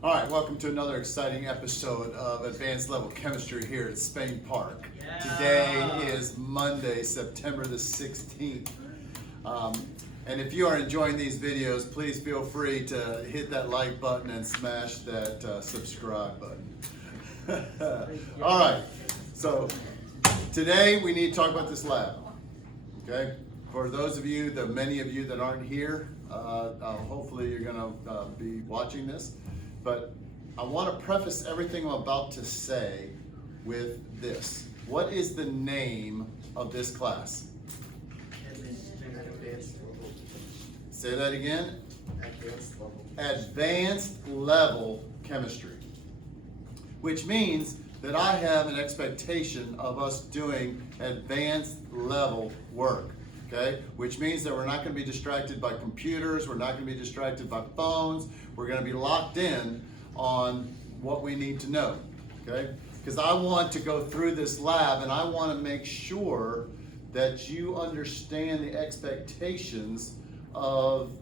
All right, welcome to another exciting episode of Advanced Level Chemistry here at Spain Park. Yeah. Today is Monday, September the 16th. And if you are enjoying these videos, please feel free to hit that like button and smash that subscribe button. All right, so today we need to talk about this lab, okay? For those of you, the many of you that aren't here, hopefully you're gonna be watching this. But I want to preface everything I'm about to say with this. What is the name of this class? Say that again. Advanced level chemistry. Which means that I have an expectation of us doing advanced level work. Okay? Which means that we're not going to be distracted by computers, we're not going to be distracted by phones, we're going to be locked in on what we need to know. Okay? Because I want to go through this lab and I want to make sure that you understand the expectations of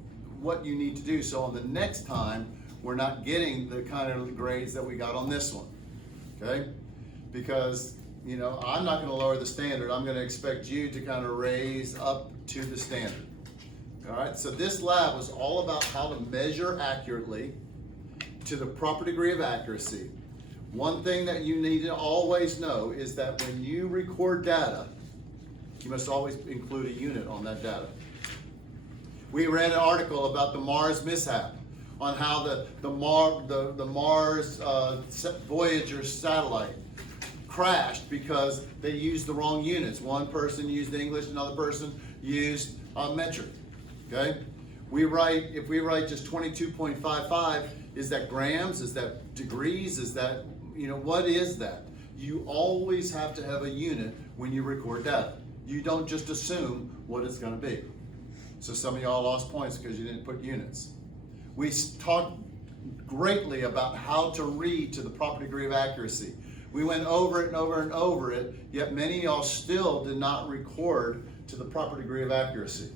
what you need to do. So on the next time, we're not getting the kind of grades that we got on this one. Okay? Because you know, I'm not going to lower the standard. I'm going to expect you to kind of raise up to the standard. All right, so this lab was all about how to measure accurately to the proper degree of accuracy. One thing that you need to always know is that when you record data, you must always include a unit on that data. We read an article about the Mars mishap, on how the Mars Voyager satellite crashed because they used the wrong units. One person used English, another person used metric. Okay? If we write just 22.55, is that grams? Is that degrees? Is that, you know, what is that? You always have to have a unit when you record data. You don't just assume what it's going to be. So some of y'all lost points because you didn't put units. We talked greatly about how to read to the proper degree of accuracy. We went over it and over and over it, yet many of y'all still did not record to the proper degree of accuracy.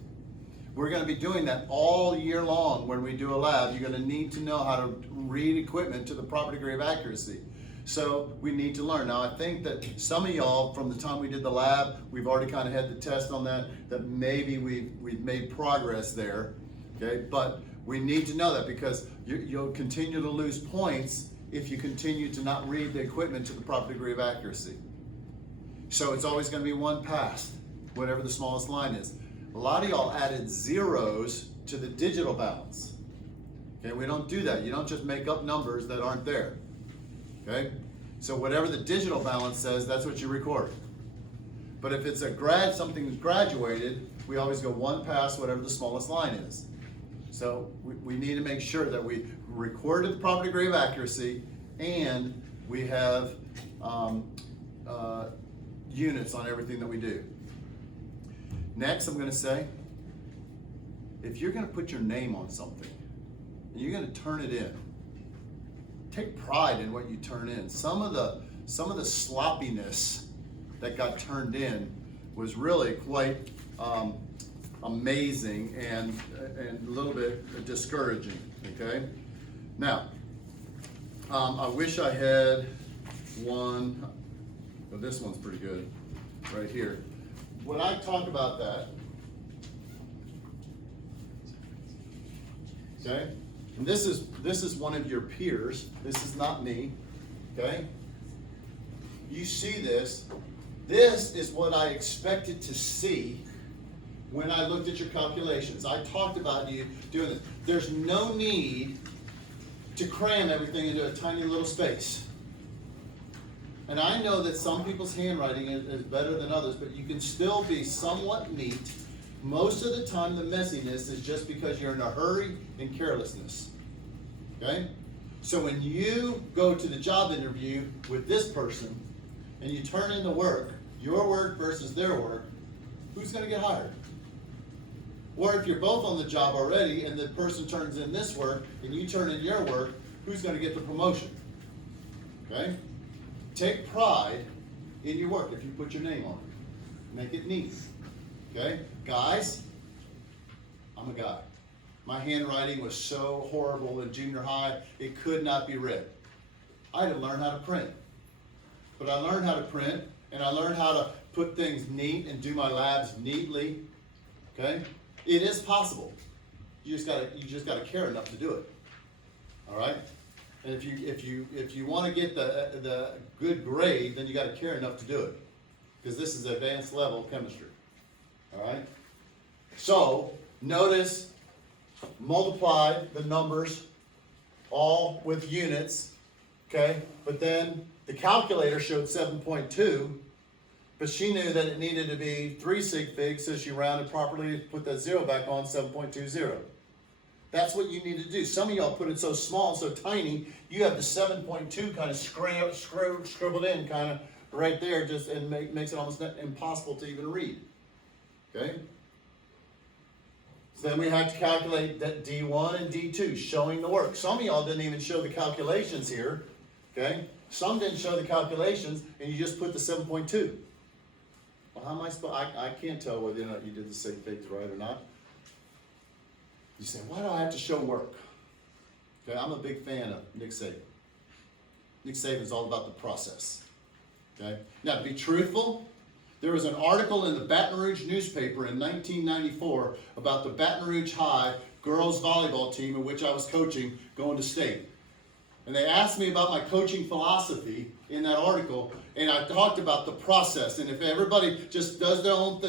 We're going to be doing that all year long when we do a lab. You're going to need to know how to read equipment to the proper degree of accuracy. So we need to learn. Now I think that some of y'all, from the time we did the lab, we've already kind of had the test on that maybe we've made progress there. Okay, but we need to know that because you'll continue to lose points if you continue to not read the equipment to the proper degree of accuracy. So it's always going to be one pass, whatever the smallest line is. A lot of y'all added zeros to the digital balance. Okay, we don't do that. You don't just make up numbers that aren't there. Okay, so whatever the digital balance says, that's what you record. But if it's something's graduated, we always go one pass, whatever the smallest line is. So we need to make sure that we record to the proper degree of accuracy and we have units on everything that we do. Next, I'm going to say, if you're going to put your name on something and you're going to turn it in, take pride in what you turn in. Some of the sloppiness that got turned in was really quite amazing and a little bit discouraging. Okay, now I wish I had one. Well, this one's pretty good right here. When I talk about that, okay, and this is one of your peers. This is not me. Okay, you see this. This is what I expected to see when I looked at your calculations. I talked about you doing this. There's no need to cram everything into a tiny little space. And I know that some people's handwriting is better than others, but you can still be somewhat neat. Most of the time the messiness is just because you're in a hurry and carelessness. Okay? So when you go to the job interview with this person and you turn in the work, your work versus their work, who's going to get hired? Or if you're both on the job already and the person turns in this work and you turn in your work, who's going to get the promotion? Okay? Take pride in your work if you put your name on it. Make it neat. Okay? Guys, I'm a guy. My handwriting was so horrible in junior high, it could not be read. I had to learn how to print. But I learned how to print, and I learned how to put things neat and do my labs neatly. Okay? It is possible. You just gotta care enough to do it. All right? And if you want to get the good grade, then you got to care enough to do it, because this is advanced level chemistry. All right. So notice, multiply the numbers all with units. Okay. But then the calculator showed 7.2, but she knew that it needed to be 3 sig figs, so she rounded properly, put that 0 back on, 7.20. That's what you need to do. Some of y'all put it so small, so tiny, you have the 7.2 kind of scribbled in kind of right there, just and makes it almost impossible to even read. Okay? So then we have to calculate that D1 and D2, showing the work. Some of y'all didn't even show the calculations here. Okay? Some didn't show the calculations, and you just put the 7.2. Well, how am I supposed? I can't tell whether or not you did the sig figs right or not. You say, why do I have to show work? Okay, I'm a big fan of Nick Saban. Nick Saban is all about the process. Okay, now to be truthful, there was an article in the Baton Rouge newspaper in 1994 about the Baton Rouge High girls volleyball team in which I was coaching going to state. And they asked me about my coaching philosophy in that article, and I talked about the process. And if everybody just does their own,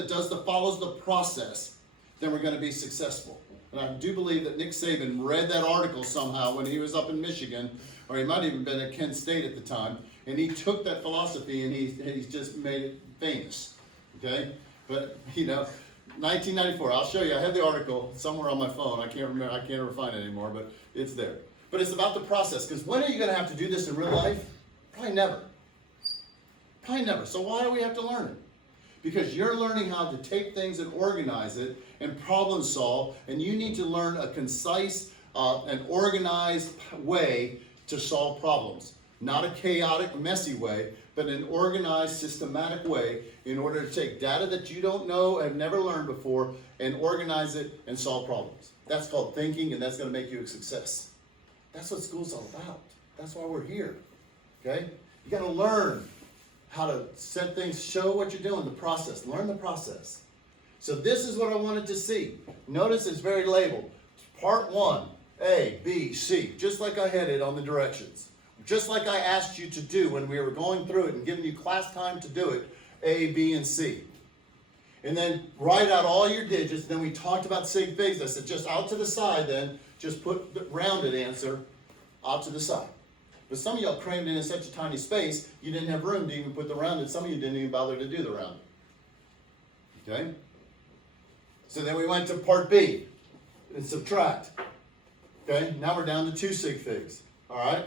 follows the process, then we're going to be successful. And I do believe that Nick Saban read that article somehow when he was up in Michigan, or he might have even been at Kent State at the time, and he took that philosophy and he's just made it famous. Okay? But, 1994, I'll show you. I have the article somewhere on my phone. I can't remember, I can't ever find it anymore, but it's there. But it's about the process, because when are you going to have to do this in real life? Probably never. Probably never. So why do we have to learn it? Because you're learning how to take things and organize it and problem solve, and you need to learn a concise and organized way to solve problems. Not a chaotic, messy way, but an organized, systematic way in order to take data that you don't know, have never learned before, and organize it and solve problems. That's called thinking, and that's going to make you a success. That's what school's all about. That's why we're here. Okay? You got to learn how to set things, show what you're doing, the process. Learn the process. So this is what I wanted to see. Notice it's very labeled. Part 1, A, B, C, just like I had it on the directions. Just like I asked you to do when we were going through it and giving you class time to do it, A, B, and C. And then write out all your digits. Then we talked about sig figs. I said just out to the side then, just put the rounded answer out to the side. But some of y'all crammed in such a tiny space, you didn't have room to even put the rounded. Some of you didn't even bother to do the rounded. Okay? So then we went to part B and subtract. Okay? Now we're down to 2 sig figs. All right?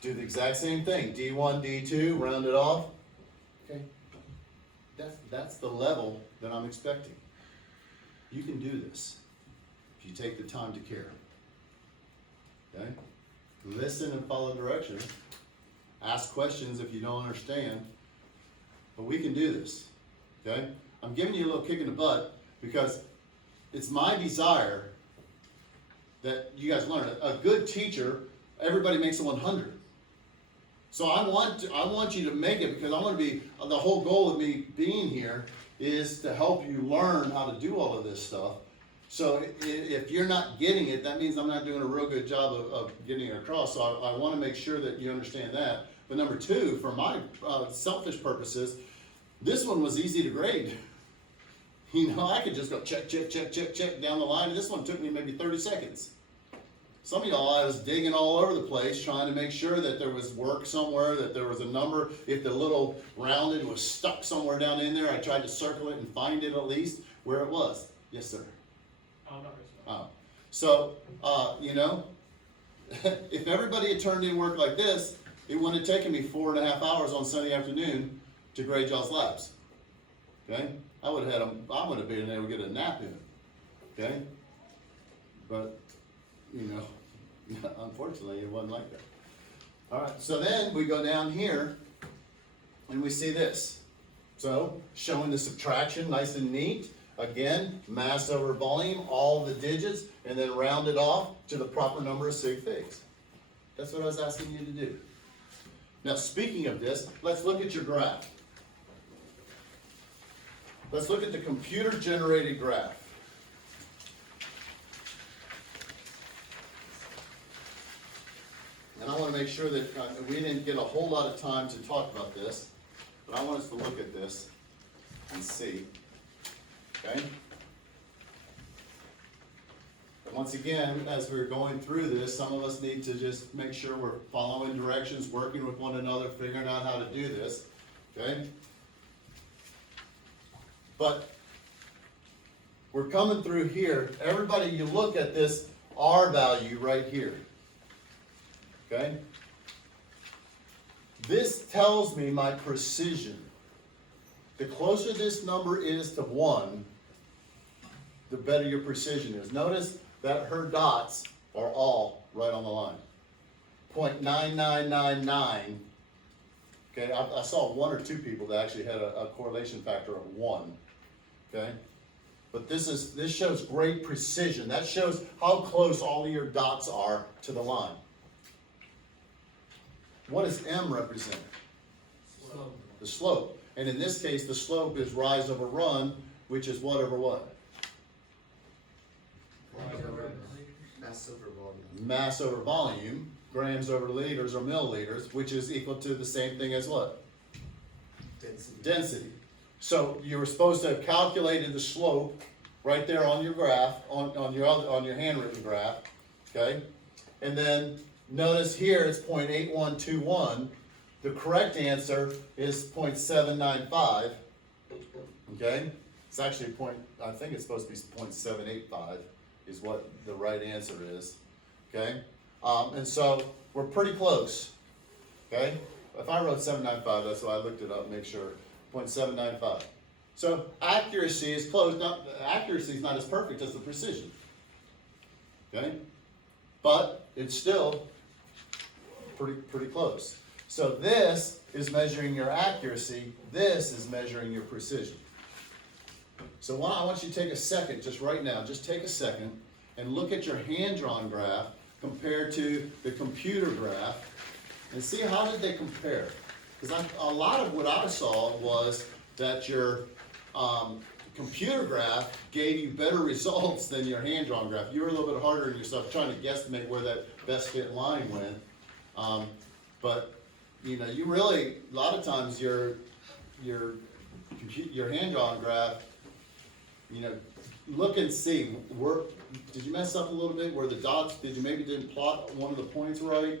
Do the exact same thing. D1, D2, round it off. Okay? That's the level that I'm expecting. You can do this if you take the time to care. Okay? Listen and follow directions. Ask questions if you don't understand. But we can do this. Okay? I'm giving you a little kick in the butt because it's my desire that you guys learn. A good teacher, everybody makes a 100. So I want you to make it, because I want to be, the whole goal of me being here is to help you learn how to do all of this stuff. So if you're not getting it, that means I'm not doing a real good job of getting it across. So I want to make sure that you understand that. But number 2, for my selfish purposes, this one was easy to grade. I could just go check, check, check, check, check down the line. And this one took me maybe 30 seconds. Some of y'all, I was digging all over the place trying to make sure that there was work somewhere, that there was a number. If the little rounded was stuck somewhere down in there, I tried to circle it and find it at least where it was. Yes, sir. So, if everybody had turned in work like this, it wouldn't have taken me 4.5 hours on Sunday afternoon to grade y'all's labs. Okay? I would have been able to get a nap in. Okay? But, unfortunately, it wasn't like that. All right, so then we go down here and we see this. So, showing the subtraction nice and neat. Again, mass over volume, all the digits, and then round it off to the proper number of sig figs. That's what I was asking you to do. Now, speaking of this, let's look at your graph. Let's look at the computer-generated graph. And I want to make sure that we didn't get a whole lot of time to talk about this, but I want us to look at this and see. Okay? Once again, as we're going through this, some of us need to just make sure we're following directions, working with one another, figuring out how to do this. Okay? But we're coming through here. Everybody, you look at this R value right here. Okay? This tells me my precision. The closer this number is to 1, the better your precision is. Notice that her dots are all right on the line. 0.9999. Okay, I saw 1 or 2 people that actually had a correlation factor of 1. Okay? But this shows great precision. That shows how close all of your dots are to the line. What does M represent? Slope. The slope. And in this case, the slope is rise over run, which is what over what? Mass over volume. Mass over volume, grams over liters or milliliters, which is equal to the same thing as what? Density. Density. So you were supposed to have calculated the slope right there on your graph, on your handwritten graph, okay? And then notice here it's 0.8121. The correct answer is 0.795. Okay? It's actually I think it's supposed to be 0.785 is what the right answer is. Okay? And so we're pretty close. Okay? If I wrote 795, that's why I looked it up and make sure. 0.795. So accuracy is close. Accuracy is not as perfect as the precision. Okay? But it's still pretty close. So this is measuring your accuracy. This is measuring your precision. So I want you to take a second, just right now, just take a second and look at your hand-drawn graph compared to the computer graph and see how did they compare. Because a lot of what I saw was that your computer graph gave you better results than your hand-drawn graph. You were a little bit harder on yourself trying to guesstimate where that best fit line went. But you know, you really, a lot of times your hand-drawn graph, you know, look and see, did you mess up a little bit? Where the dots, didn't plot one of the points right?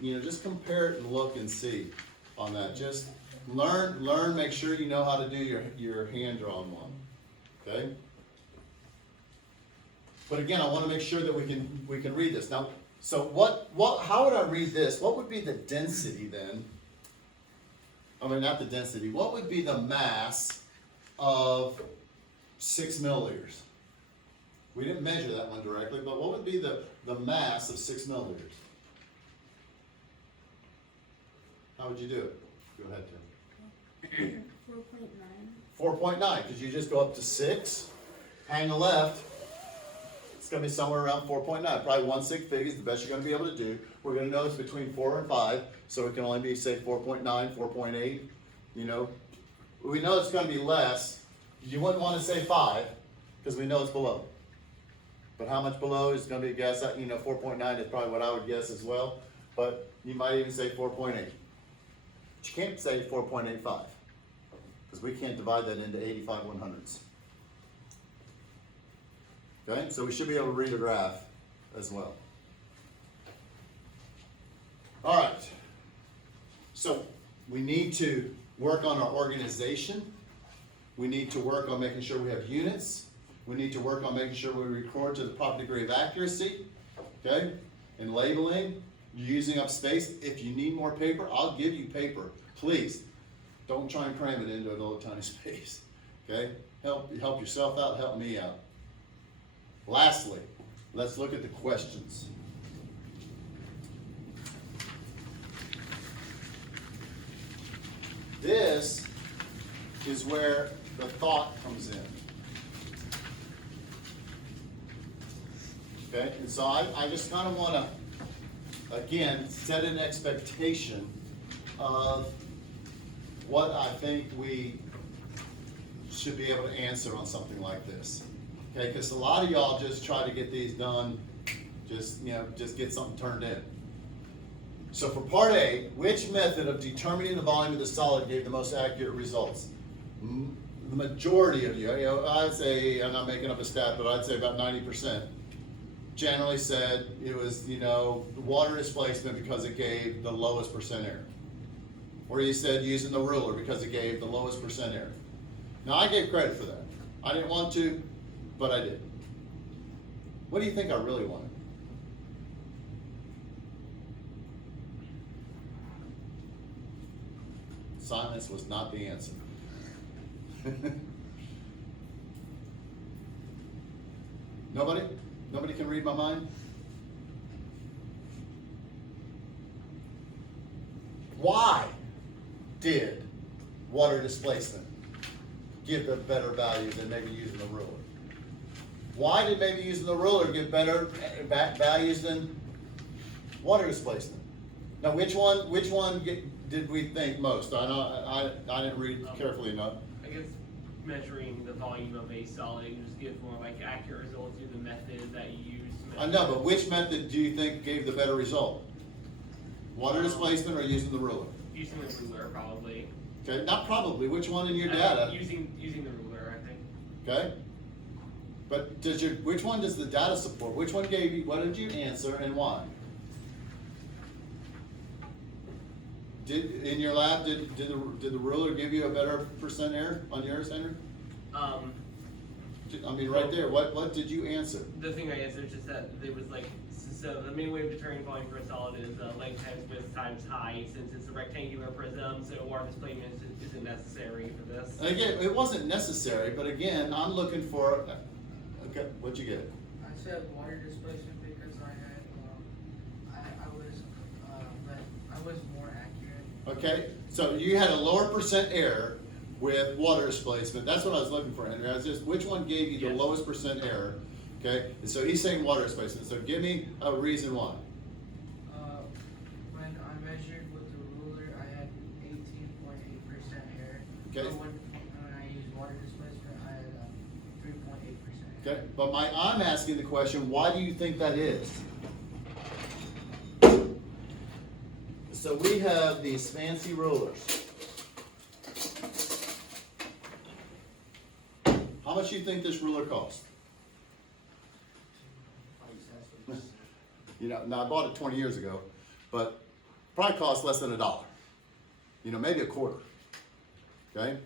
You know, just compare it and look and see on that. Just learn, make sure you know how to do your hand-drawn one, okay? But again, I want to make sure that we can read this. Now, so how would I read this? What would be the density then? I mean, not the density. What would be the mass of 6 milliliters? We didn't measure that one directly, but what would be the mass of 6 milliliters? How would you do it? Go ahead, Tim. 4.9. 4.9, because you just go up to 6, hang a left. It's going to be somewhere around 4.9. Probably 1 sig fig is the best you're going to be able to do. We're going to know it's between 4 and 5, so it can only be, say, 4.9, 4.8. You know, we know it's going to be less. You wouldn't want to say 5, because we know it's below. But how much below is going to be a guess? You know, 4.9 is probably what I would guess as well. But you might even say 4.8. But you can't say 4.85, because we can't divide that into 85 100ths. Okay, so we should be able to read a graph as well. All right, so we need to work on our organization. We need to work on making sure we have units. We need to work on making sure we record to the proper degree of accuracy, okay? And labeling, using up space. If you need more paper, I'll give you paper. Please, don't try and cram it into a little tiny space, okay? Help yourself out, help me out. Lastly, let's look at the questions. This is where the thought comes in. Okay, and so I just kind of want to, again, set an expectation of what I think we should be able to answer on something like this. Okay, because a lot of y'all just try to get these done, just get something turned in. So for part A, which method of determining the volume of the solid gave the most accurate results? The majority of you, I'd say, I'm not making up a stat, but I'd say about 90%, generally said it was, water displacement because it gave the lowest percent error. Or you said using the ruler because it gave the lowest percent error. Now I gave credit for that. I didn't want to, but I did. What do you think I really wanted? Silence was not the answer. Nobody? Nobody can read my mind? Why did water displacement give a better value than maybe using the ruler? Why did maybe using the ruler give better values than water displacement? Now, which one did we think most? I know I didn't read carefully enough. I guess measuring the volume of a solid just gives more like accurate results through the method that you use. I know, but which method do you think gave the better result? Water displacement or using the ruler? Using the ruler, probably. Okay, not probably. Which one in your data? Using the ruler, I think. Okay. But which one does the data support? Which one gave you? What did you answer and why? In your lab, did the ruler give you a better percent error on yours, Henry? I mean, right there. What did you answer? The thing I answered is just that there was so the main way of determining volume for a solid is length times width times height. Since it's a rectangular prism, so water displacement isn't necessary for this. And again, it wasn't necessary, but again, I'm looking for. Okay, what'd you get? I said water displacement because I was more accurate. Okay, so you had a lower percent error with water displacement. That's what I was looking for, Henry. I was just, which one gave you the Yes. lowest percent error? Okay, and so he's saying water displacement. So give me a reason why. When I measured with the ruler, I had 18.8% error. Okay. But when I used water displacement, I had 3.8%. Okay, but I'm asking the question, why do you think that is? So we have these fancy rulers. How much do you think this ruler cost? Now I bought it 20 years ago, but probably cost less than $1. Maybe a quarter. Okay.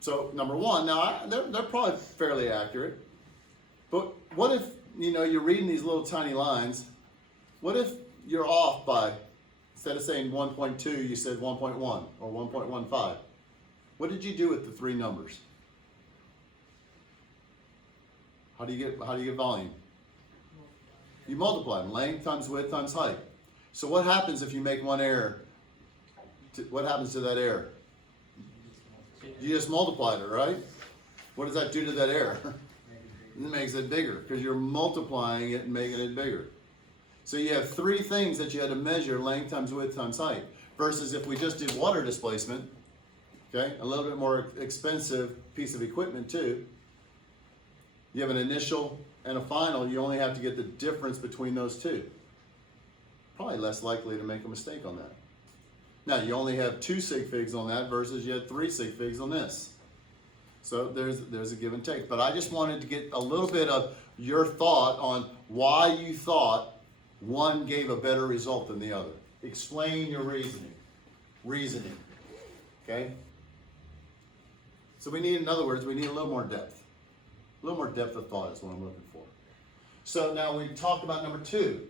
So number one, now they're probably fairly accurate, but what if you're reading these little tiny lines? What if you're off by, instead of saying 1.2, you said 1.1 or 1.15? What did you do with the three numbers? How do you get volume? You multiply them, length times width times height. So what happens if you make one error? What happens to that error? You just multiplied it, right? What does that do to that error? It makes it bigger because you're multiplying it and making it bigger. So you have three things that you had to measure: length times width times height. Versus if we just did water displacement, okay, a little bit more expensive piece of equipment too. You have an initial and a final, you only have to get the difference between those two. Probably less likely to make a mistake on that. Now you only have 2 sig figs on that versus you had 3 sig figs on this. So there's a give and take. But I just wanted to get a little bit of your thought on why you thought one gave a better result than the other. Explain your reasoning. Okay? So in other words, we need a little more depth. A little more depth of thought is what I'm looking for. So now we talked about number 2.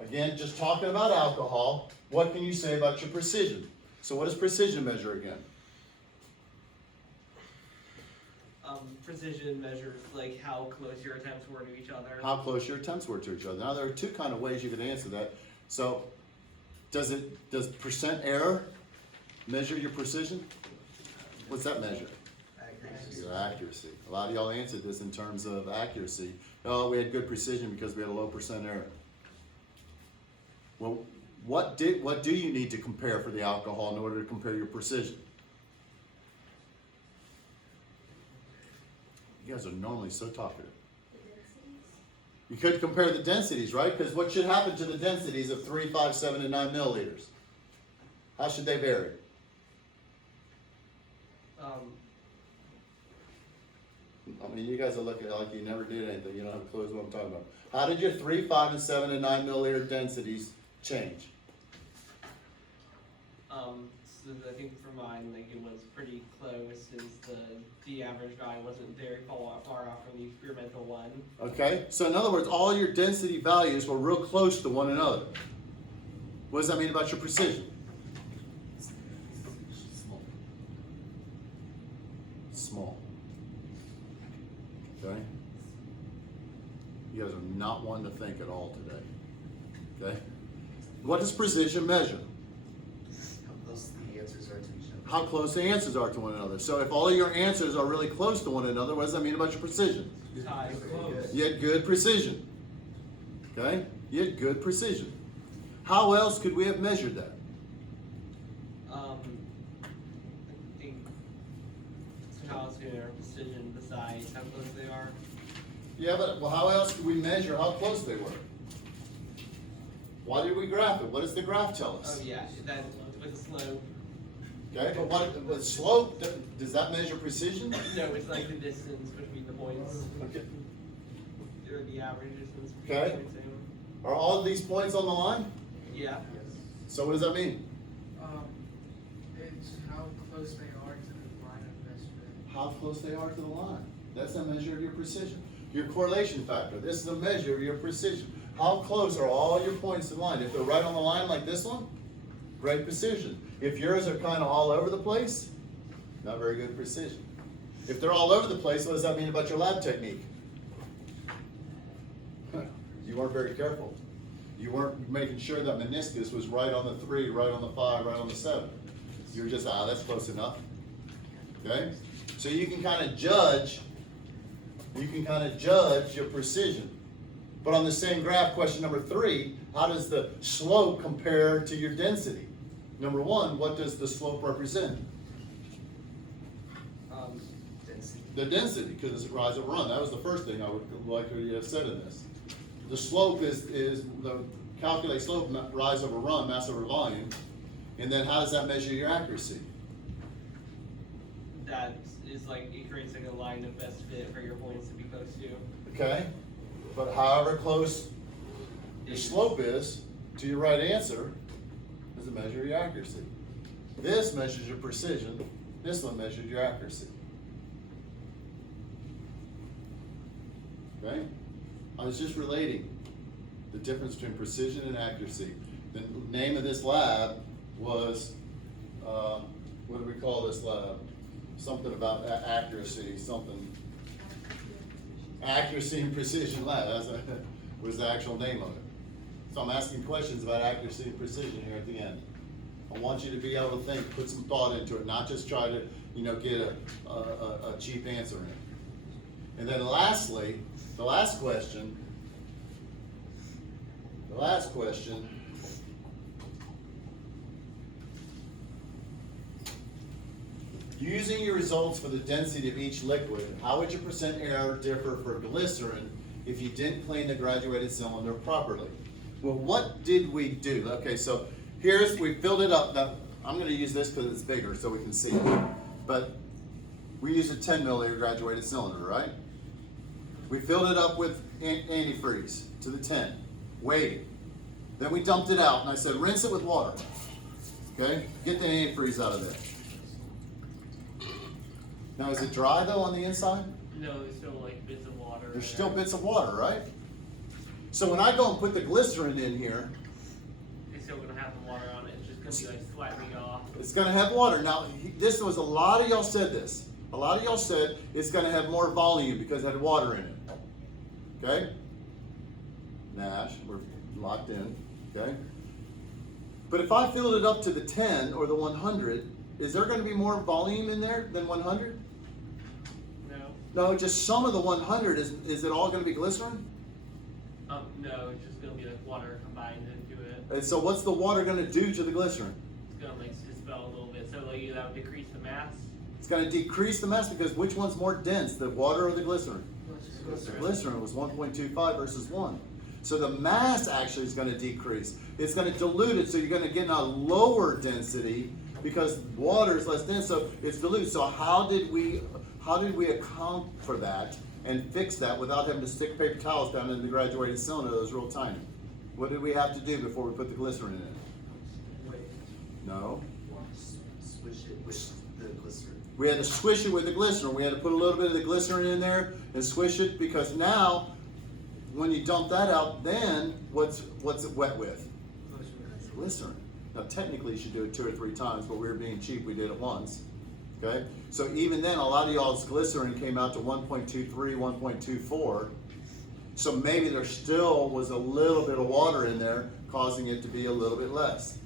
Again, just talking about alcohol, what can you say about your precision? So what does precision measure again? Precision measures like how close your attempts were to each other. How close your attempts were to each other. Now there are 2 kind of ways you could answer that. So does percent error measure your precision? What's that measure? Accuracy. Accuracy. Your accuracy. A lot of y'all answered this in terms of accuracy. Oh, we had good precision because we had a low percent error. Well, what do you need to compare for the alcohol in order to compare your precision? You guys are normally so talkative. The densities? You could compare the densities, right? Because what should happen to the densities of 3, 5, 7, and 9 milliliters? How should they vary? I mean, you guys are looking like you never did anything. You don't have a clue what I'm talking about. How did your 3, 5, and 7, and 9 milliliter densities change? So I think for mine, like it was pretty close since the average value wasn't very far off from the experimental one. Okay, so in other words, all your density values were real close to one another. What does that mean about your precision? Small. Okay? You guys are not one to think at all today. Okay? What does precision measure? How close the answers are to each other. How close the answers are to one another. So if all of your answers are really close to one another, what does that mean about your precision? High. Close. You had good precision. Okay? You had good precision. How else could we have measured that? I think how else can our precision besides how close they are? Yeah, but well, how else could we measure how close they were? Why did we graph it? What does the graph tell us? Oh yeah, that with the slope. Okay, but what with slope, does that measure precision? No, it's like the distance between the points. Okay. Or the average distance between Okay. the points. Are all of these points on the line? Yeah. Yes. So what does that mean? It's how close they are to the line of best fit. How close they are to the line. That's a measure of your precision. Your correlation factor. This is a measure of your precision. How close are all your points in line? If they're right on the line like this one, great precision. If yours are kind of all over the place, not very good precision. If they're all over the place, what does that mean about your lab technique? You weren't very careful. You weren't making sure that meniscus was right on the 3, right on the 5, right on the 7. You were just, that's close enough. Okay? So you can kind of judge your precision. But on the same graph, question number 3, how does the slope compare to your density? Number 1, what does the slope represent? Density. The density, because it's rise over run. That was the first thing I would like to have said in this. The slope is the calculate slope, rise over run, mass over volume. And then how does that measure your accuracy? That is like, it creates like a line of best fit for your points to be close to. Okay? But however close your slope is to your right answer is a measure of your accuracy. This measures your precision. This one measures your accuracy. Okay? I was just relating the difference between precision and accuracy. The name of this lab was, what do we call this lab? Something about accuracy, something. Accuracy and Precision Lab, was the actual name of it. So I'm asking questions about accuracy and precision here at the end. I want you to be able to think, put some thought into it, not just try to, get a cheap answer in. And then lastly, the last question, using your results for the density of each liquid, how would your percent error differ for glycerin if you didn't clean the graduated cylinder properly? Well, what did we do? Okay, so we filled it up. Now, I'm going to use this because it's bigger so we can see it. But we used a 10 milliliter graduated cylinder, right? We filled it up with antifreeze to the 10, waiting. Then we dumped it out, and I said, rinse it with water. Okay? Get the antifreeze out of there. Now, is it dry though on the inside? No, there's still like bits of water. There's still bits of water, right? So when I go and put the glycerin in here, It's still gonna have the water on it. It's just gonna be like slightly off. it's gonna have water. Now, this was a lot of y'all said this. A lot of y'all said it's gonna have more volume because it had water in it. Okay? Nash, we're locked in, okay? But if I filled it up to the 10 or the 100, is there gonna be more volume in there than 100? No, just some of the 100, is it all gonna be glycerin? No, it's just gonna be like water combined into it. And so what's the water gonna do to the glycerin? It's gonna like dispel a little bit, so like that would decrease the mass. It's gonna decrease the mass because which one's more dense, the water or the glycerin? The glycerin was 1.25 versus 1. So the mass actually is gonna decrease. It's gonna dilute it, so you're gonna get a lower density because water is less dense, so it's diluted. So how did we account for that and fix that without having to stick paper towels down in the graduating cylinder that was real tiny? What did we have to do before we put the glycerin in it? Wait, No. switch it with the glycerin. We had to swish it with the glycerin. We had to put a little bit of the glycerin in there and swish it because now, when you dump that out, then what's it wet with? Glycerin. Now technically you should do it 2 or 3 times, but we were being cheap, we did it once. Okay? So even then, a lot of y'all's glycerin came out to 1.23, 1.24. So maybe there still was a little bit of water in there, causing it to be a little bit less.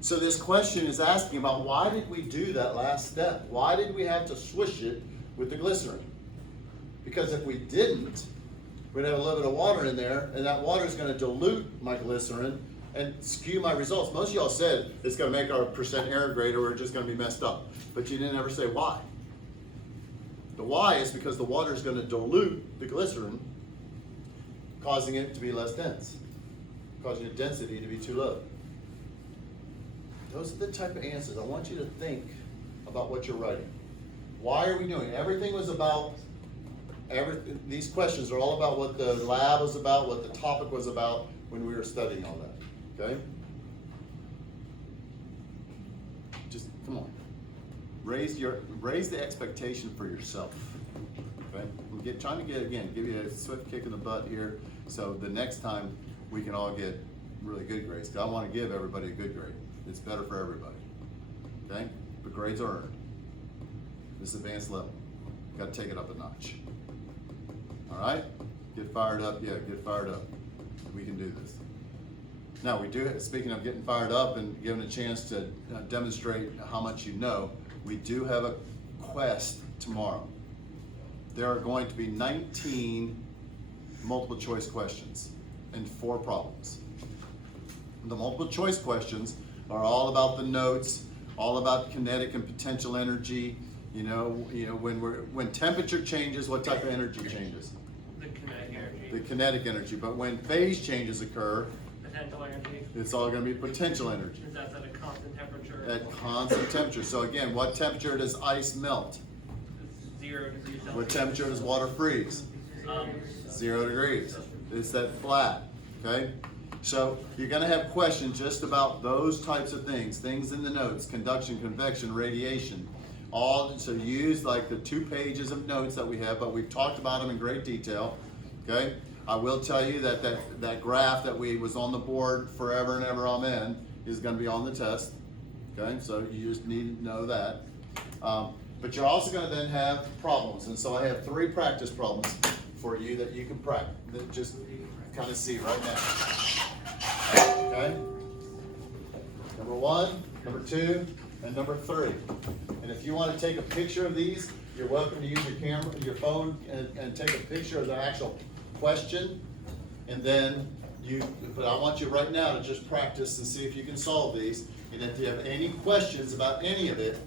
So this question is asking about why did we do that last step? Why did we have to swish it with the glycerin? Because if we didn't, we'd have a little bit of water in there, and that water is going to dilute my glycerin and skew my results. Most of y'all said it's going to make our percent error greater, or we're just going to be messed up. But you didn't ever say why. The why is because the water is going to dilute the glycerin, causing it to be less dense, causing the density to be too low. Those are the type of answers. I want you to think about what you're writing. Why are we doing it? Everything was about, these questions are all about what the lab was about, what the topic was about when we were studying all that. Okay? Just come on. Raise the expectation for yourself. Okay? Trying to give you a swift kick in the butt here, so the next time we can all get really good grades. 'Cause I want to give everybody a good grade. It's better for everybody. Okay? But grades are earned. This is advanced level. Got to take it up a notch. All right? Get fired up. Yeah, get fired up. We can do this. Now we do. Speaking of getting fired up and given a chance to demonstrate how much you know, we do have a quest tomorrow. There are going to be 19 multiple choice questions and 4 problems. The multiple choice questions are all about the notes, all about kinetic and potential energy. When temperature changes, what type of energy changes? The kinetic energy. The kinetic energy. But when phase changes occur, Potential energy. it's all going to be potential energy Because that's at a constant temperature. at constant temperature. So again, what temperature does ice melt? It's 0 degrees Celsius. What temperature does water freeze? 0 degrees. It's that flat, okay? So you're gonna have questions just about those types of things in the notes: conduction, convection, radiation. So use like the 2 pages of notes that we have, but we've talked about them in great detail, okay? I will tell you that graph that was on the board forever and ever, amen, is gonna be on the test, okay? So you just need to know that. But you're also gonna then have problems, and so I have 3 practice problems for you that you can practice, that just kind of see right now. Okay? Number 1, number 2, and number 3. And if you want to take a picture of these, you're welcome to use your phone, and take a picture of the actual question. And then but I want you right now to just practice and see if you can solve these. And if you have any questions about any of it,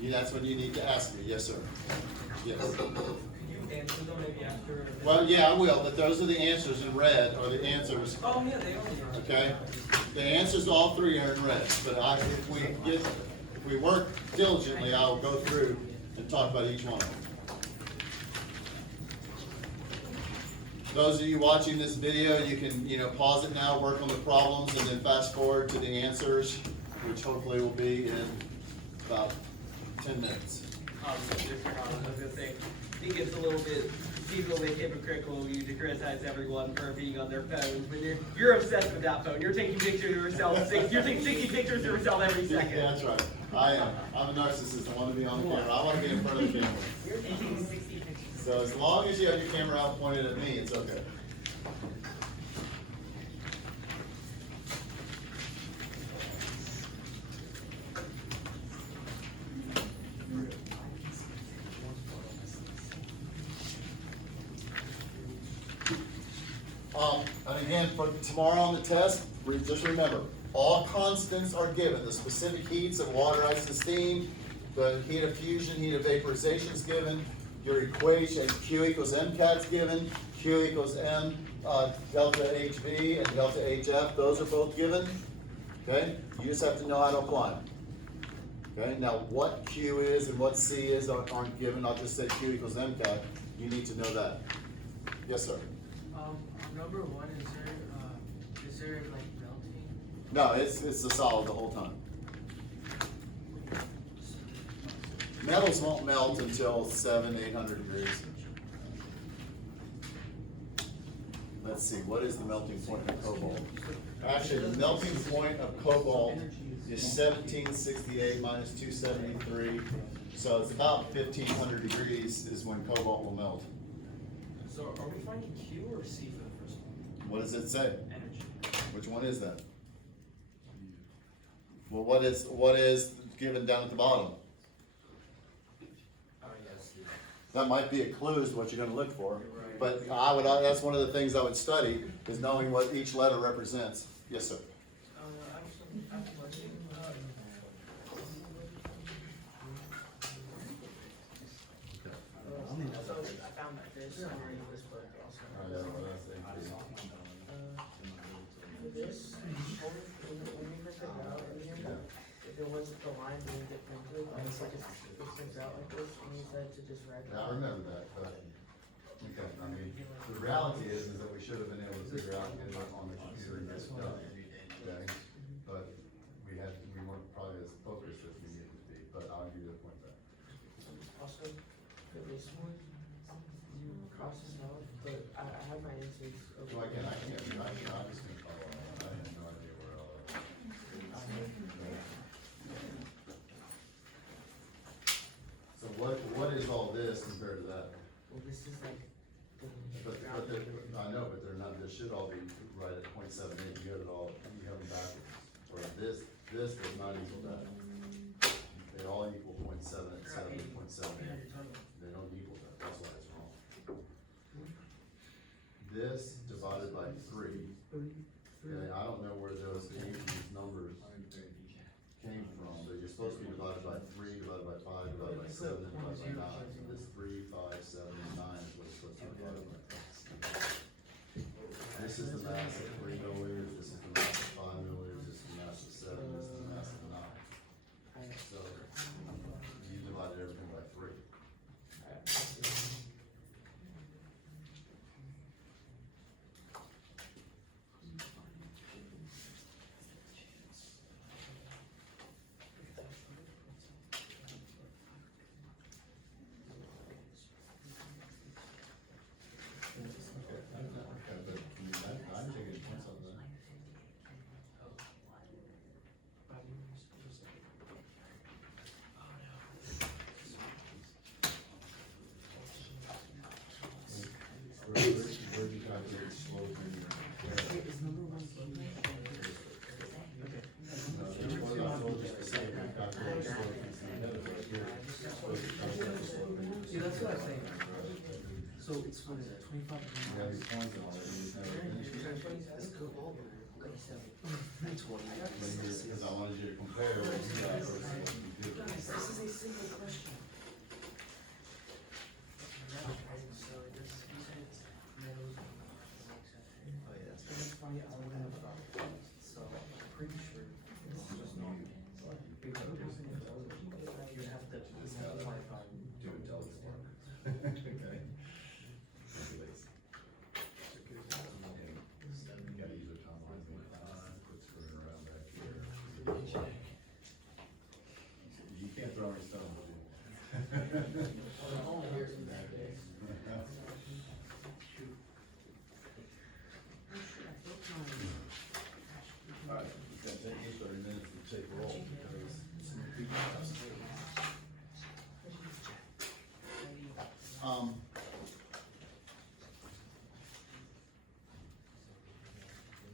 that's when you need to ask me. Yes, sir. Yes. Could you answer them maybe after? Well, yeah, I will, but those are the answers in red, or the answers, Oh, yeah, they only are. okay? The answers, all 3 are in red, but if we work diligently, I'll go through and talk about each one of them. Those of you watching this video, you can, pause it now, work on the problems, and then fast forward to the answers, which hopefully will be in about 10 minutes. I was gonna say, I think it's a little bit hypocritical of you to criticize everyone for being on their phones when you're obsessed with that phone. You're taking pictures of yourself. You're taking 60 pictures of yourself every second. Yeah, that's right. I am. I'm a narcissist. I want to be on the camera. I want to be in front of the camera. You're taking 60 pictures. So as long as you have your camera out pointed at me, it's okay. And again, for tomorrow on the test, just remember, all constants are given. The specific heats of water, ice, and steam, the heat of fusion, heat of vaporization is given, your equation, Q equals MCAT's given, Q equals M delta HV and delta HF, those are both given. Okay? You just have to know how to apply them. Okay? Now, what Q is and what C is aren't given. I'll just say Q equals MCAT. You need to know that. Yes, sir. On number one, is there like melting? No, it's a solid the whole time. Metals won't melt until 700-800 degrees. Let's see, what is the melting point of cobalt? Actually, the melting point of cobalt is 1768 minus 273. So it's about 1500 degrees is when cobalt will melt. So are we finding Q or C for the first one? What does it say? Energy. Which one is that? Well, what is given down at the bottom? Oh, yes. That might be a clue as to what you're gonna look for, but that's one of the things I would study, is knowing what each letter represents. Yes, sir. I have a question. So I found that this, I'm reading this book also. For this, when we print it out in here, if it wasn't the line being get printed, and it's like, it prints out like this, it means that to just write it. I remember that, but, okay, I mean, the reality is that we should have been able to figure out, get it on the computer and get it done, okay? But we weren't probably as focused as we needed to be, but I'll give you a point back. Also, for this one, you cross this out, but I have my answers. over So I here. I'm just gonna follow on, I have no idea where all that. So what is all this compared to that? Well, this is like the. But they're, I know, but they're not, they should all be right at 0.78, you got it all, you have them backwards. Or this does not equal that. They all equal 0.7 and 7 and 0.78. They don't equal that, that's why it's wrong. This divided by 3, okay, I don't know where those numbers came from, but you're supposed to be divided by 3, divided by 5, divided by 7, and divided by 9. So this 3, 5, 7, and 9 is what it's supposed to be divided by. This is the mass of 3 milliliters, this is the mass of 5 milliliters, this is the mass of 7, this is the mass of 9. So you divided everything by 3. I'm taking points on that. Where you calculate slope in your. Is number one key? What about those specific calculate slope in the other right here? Supposed to calculate slope in your- Yeah, that's what I'm saying. So it's what is it, 25? You have these points on it, you just have it finished. Because I wanted you to compare what you got versus what you did. This is a simple question. So this, you said it's metals. Oh, yeah, that's That's funny, I would have thought, so I'm pretty sure it's just not. You'd have to, clarify. Do it, tell us. Okay. You gotta use a timeline, quit screwing around back here. You can't throw any stones, do you? Alright, it's gonna take you 30 minutes to take roll because some people have to.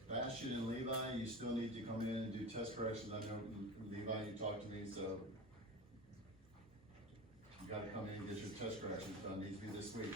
Bastion and Levi, you still need to come in and do test corrections. I know Levi, you talked to me, so you gotta come in and get your test corrections done. Needs to be this week.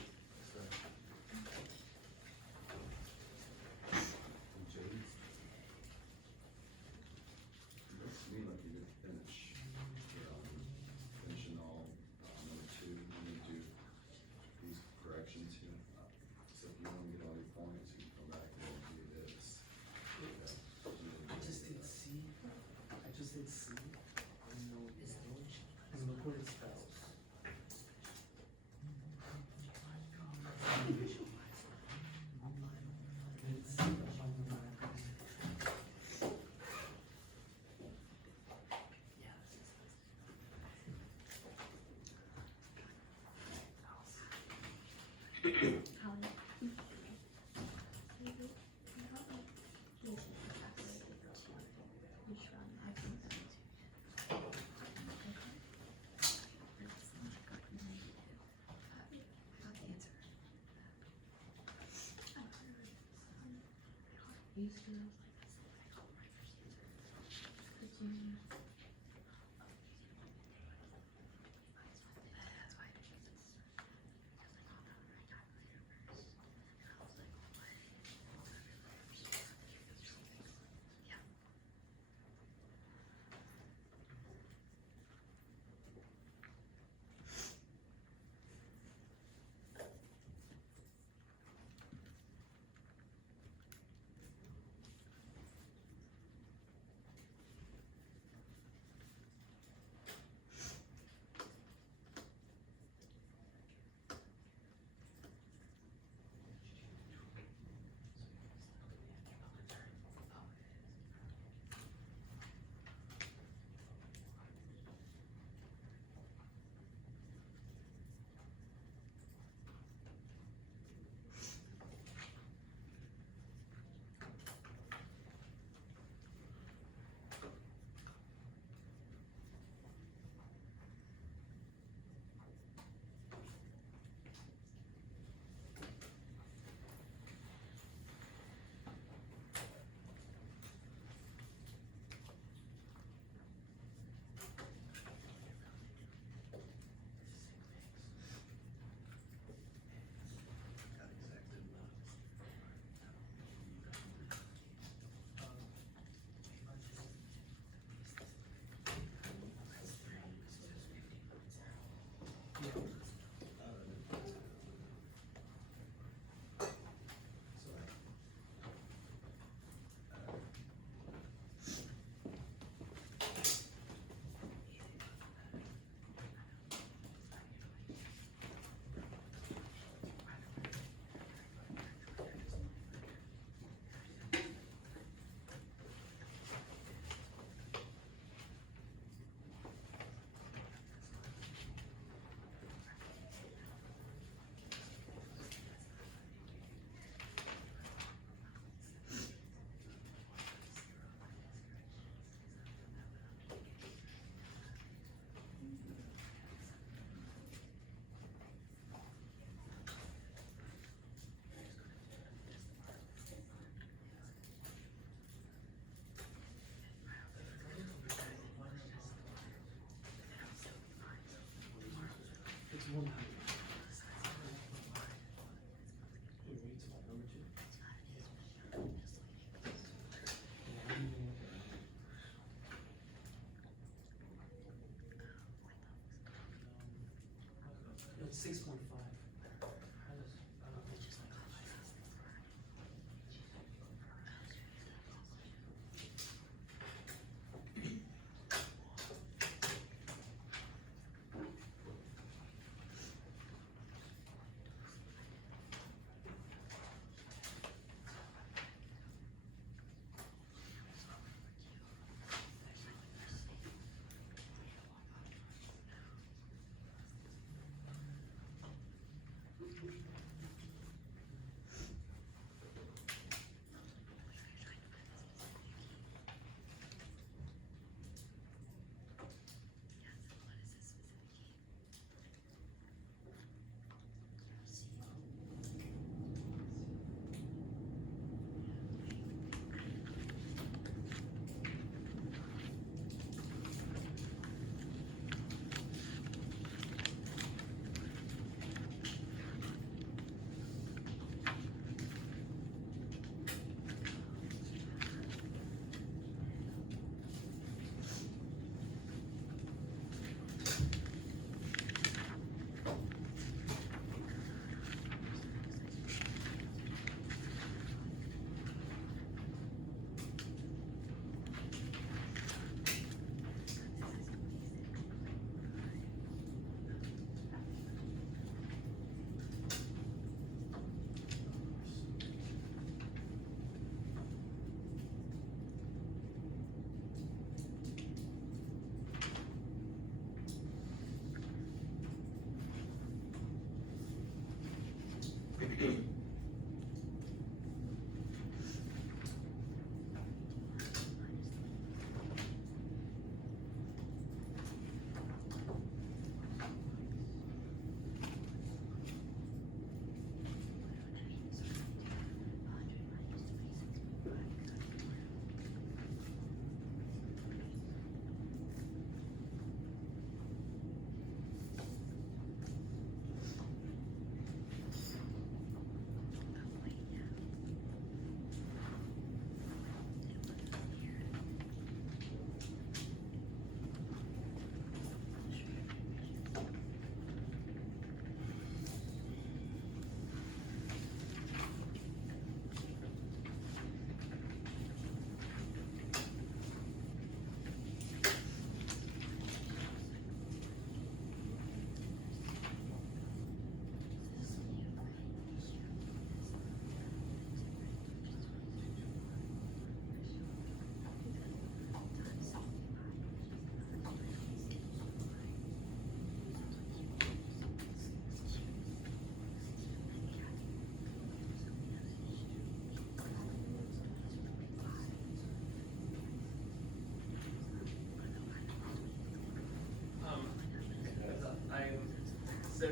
It's 6.5.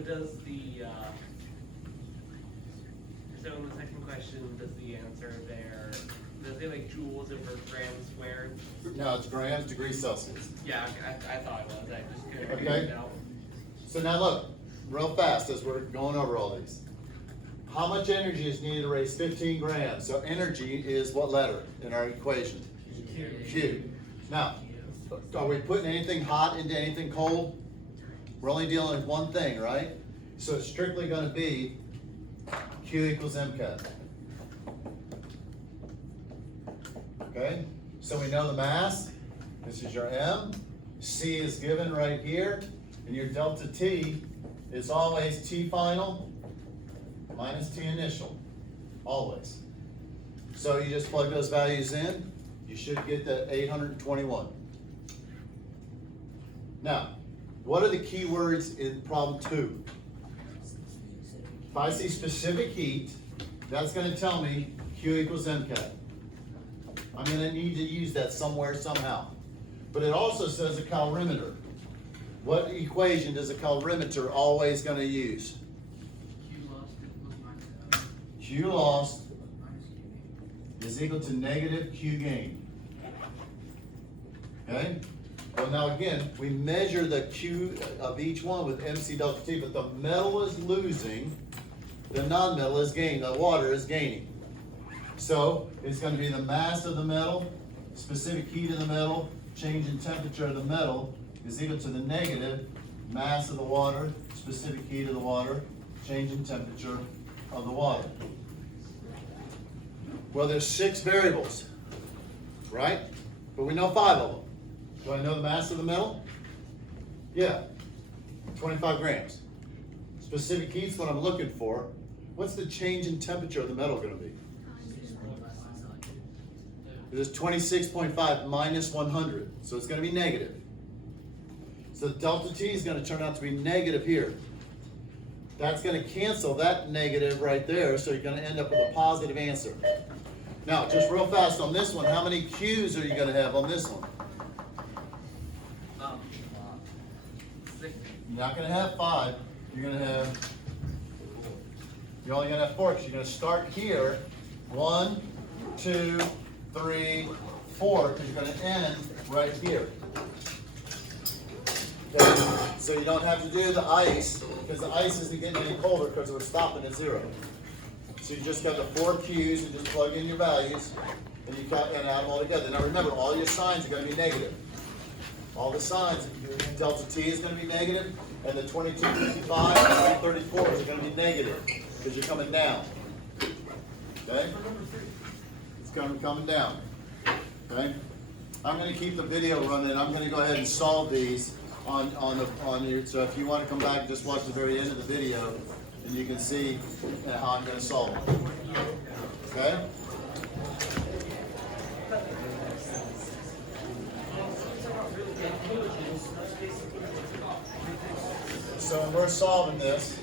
does the, so in the second question, does the answer there, does it like joules over grams squared? No, it's grams, degrees Celsius. Yeah, I thought it was, I just couldn't Okay. figure it out. So now look, real fast as we're going over all these. How much energy is needed to raise 15 grams? So energy is what letter in our equation? Q. Now, are we putting anything hot into anything cold? We're only dealing with one thing, right? So it's strictly gonna be Q equals MCAT. Okay, so we know the mass. This is your M. C is given right here. And your delta T is always T final minus T initial. Always. So you just plug those values in. You should get that 821. Now, what are the key words in problem 2? If I see specific heat, that's going to tell me Q equals MCAT. I'm going to need to use that somewhere, somehow. But it also says a calorimeter. What equation does a calorimeter always going to use? Q lost is equal to negative Q gain. Okay? Well, now again, we measure the Q of each one with MC delta T, but the metal is losing, the non-metal is gaining, the water is gaining. So it's going to be the mass of the metal, specific heat of the metal, change in temperature of the metal is equal to the negative mass of the water, specific heat of the water, change in temperature of the water. Well, there's 6 variables, right? But we know 5 of them. Do I know the mass of the metal? Yeah, 25 grams. Specific heat's what I'm looking for. What's the change in temperature of the metal going to be? It is 26.5 minus 100, so it's going to be negative. So the delta T is going to turn out to be negative here. That's going to cancel that negative right there, so you're going to end up with a positive answer. Now, just real fast on this one, how many Q's are you going to have on this one? 6. You're not going to have 5. You're only going to have 4, because you're going to start here. 1, 2, 3, 4, because you're going to end right here. Okay, so you don't have to do the ice, because the ice isn't getting any colder because we're stopping at 0. So you just got the 4 Q's and just plug in your values, and you add them all together. Now remember, all your signs are going to be negative. All the signs, delta T is going to be negative, and the 2255 and 34 is going to be negative, because you're coming down. Okay? It's going to be coming down. Okay? I'm going to keep the video running. I'm going to go ahead and solve these on your, so if you want to come back and just watch the very end of the video, and you can see how I'm going to solve them. Okay? So when we're solving this,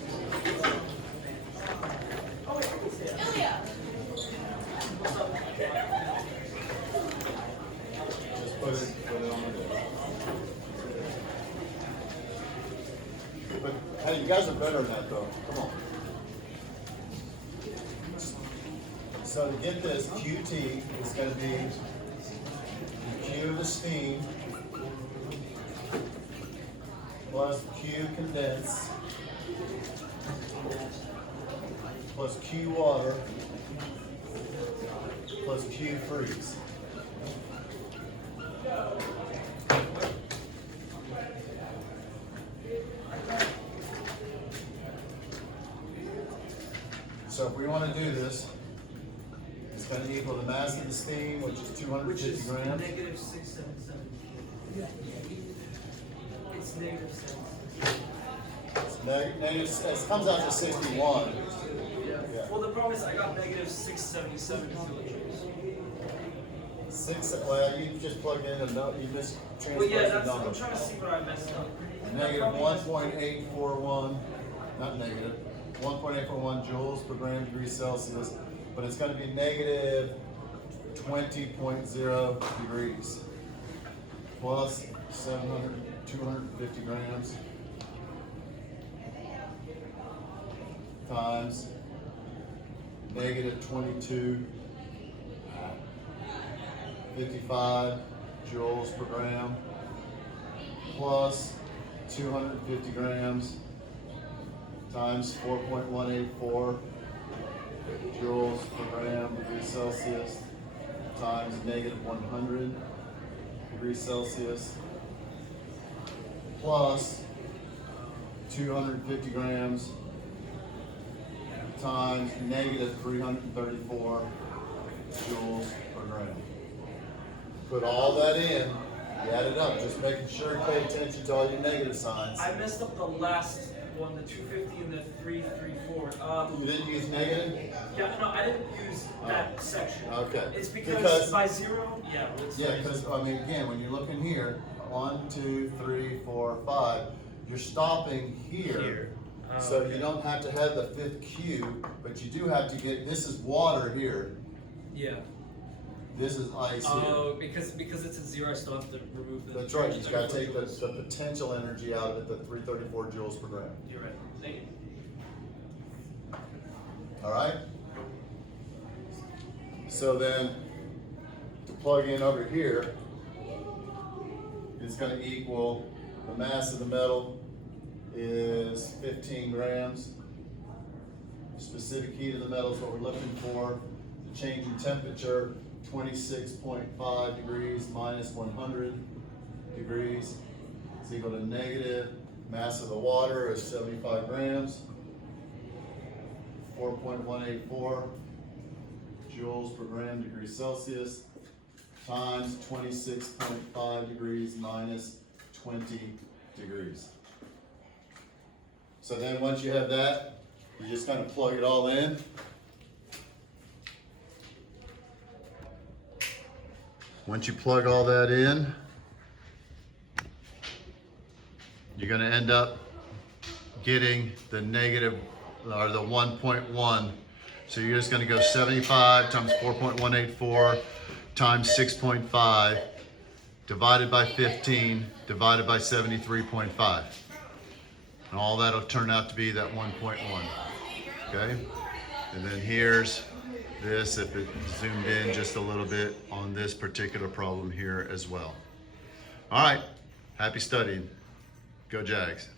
just put it on the desk. But hey, you guys are better than that though. Come on. So to get this, QT is going to be Q of the steam plus Q condense plus Q water plus Q freeze. So if we want to do this, it's going to equal the mass of the steam, which is 250 grams. Negative 677. It's negative 7. It comes out to 61. Yeah. Well, the problem is I got negative 677 kilojoules. Well, you just plugged in a number, you just Well, yeah, transposed the I'm number. trying to see what I messed up. Negative 1.841, not negative, 1.841 joules per gram degree Celsius, but it's going to be negative 20.0 degrees plus 250 grams. times negative 22.55 joules per gram plus 250 grams times 4.184 joules per gram degrees Celsius times negative 100 degrees Celsius plus 250 grams times negative 334 joules per gram. Put all that in, you add it up, just making sure you pay attention to all your negative signs. I messed up the last one, the 250 and the 334. You didn't use negative? Yeah, no, I didn't use that section. Okay. It's because by zero, yeah. It's Yeah, because, I mean, again, when you're looking here, 1, 2, 3, 4, 5, you're stopping here. So you don't have to have the fifth cube, but you do have to get, this is water here, Yeah. this is ice here. Oh, because it's at zero, I still have to remove the. That's right, you just gotta take the potential energy out of it, the 334 joules per gram. You're right. Thank you. All right? So then, to plug in over here, it's gonna equal, the mass of the metal is 15 grams. Specific heat of the metal is what we're looking for. The change in temperature, 26.5 degrees minus 100 degrees is equal to negative. Mass of the water is 75 grams. 4.184 joules per gram degrees Celsius times 26.5 degrees minus 20 degrees. So then once you have that, you just kind of plug it all in. Once you plug all that in, you're going to end up getting the negative, or the 1.1. So you're just going to go 75 times 4.184 times 6.5 divided by 15 divided by 73.5. And all that'll turn out to be that 1.1. Okay? And then here's this, if it zoomed in just a little bit on this particular problem here as well. All right. Happy studying. Go Jags.